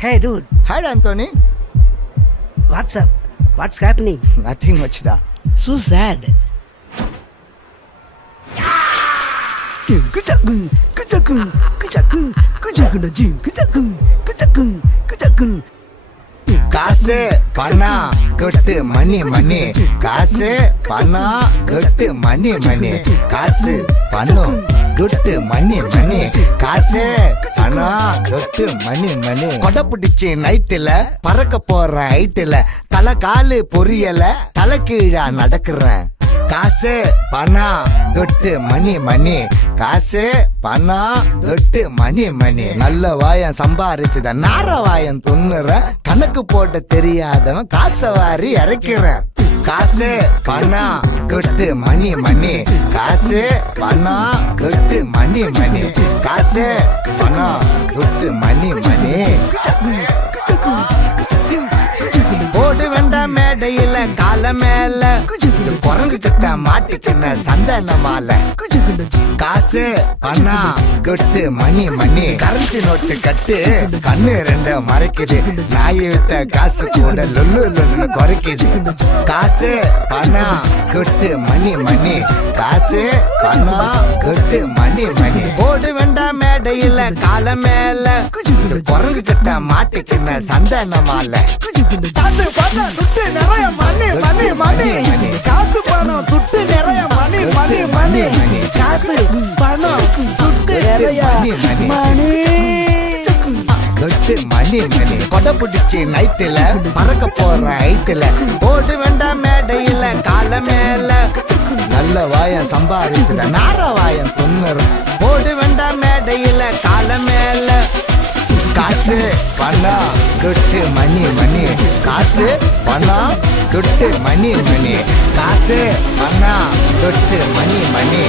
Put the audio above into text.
Hey dude, Hi Anthony. what's up? What's happening? Nothing much da. So sad. காசு பணம் கொட்டு மணி மணி காசு பணம் கொட்டு மணி மணி காசு பணம் கொட்டு மணி மணி காசு பணம் கொட்டு மணி மணி கொடை பிடிச்சி நைட்டுல பறக்க போற ஹைட்டுல தலை காலு பொரியல தலை கீழா நடக்கிறேன் காசு பணம் தொட்டு மணி மணி காசு பணம் தொட்டு மணி மணி நல்ல வாயம் சம்பாரிச்சுத நார வாயம் துண்ணுற கணக்கு போட்ட தெரியாதவன் காசை வாரி இறக்கிறேன் காசு பணம் கொட்டு மணி மணி காசு பணம் கொட்டு மணி மணி காசு பணம் கொட்டு மணி மணி போடு வேண்டாம் மேடையில கால மேல குரங்கு கிட்ட மாட்டிச்சுன்ன சந்தன மாலை காசு பணம் கொட்டு மணி மணி கரன்சி நோட்டு கட்டு கண்ணு ரெண்ட மறைக்குது நாய் வித்த காசு கூட லொல்லு லொல்லு குறைக்குது காசு பணம் கொட்டு மணி மணி காசு பணம் கொட்டு மணி மணி போடு வேண்டாம் மேடையில கால மேல குரங்கு கிட்ட மாட்டிச்சுன்ன சந்தன மாலை காசு பணம் துட்டு நிறைய மணி மணி மணி காசு பணம் துட்டு நிறைய மணி மணி மணி காசு பணம் துட்டு நிறைய மணி தொட்டு மணி மணி கொடை பிடிச்சி நைட்டுல பறக்க போற ஹைட்டுல போடு வேண்டாம் மேடையில கால மேல நல்ல வாயம் சம்பாதிச்சுட நார வாயம் துண்ணுறோம் போடு வேண்டாம் மேடையில கால மேல காசு பணம் கொட்டு மணி மணி காசு பணம் கொட்டு மணி மணி காசு பணம் கொட்டு மணி மணி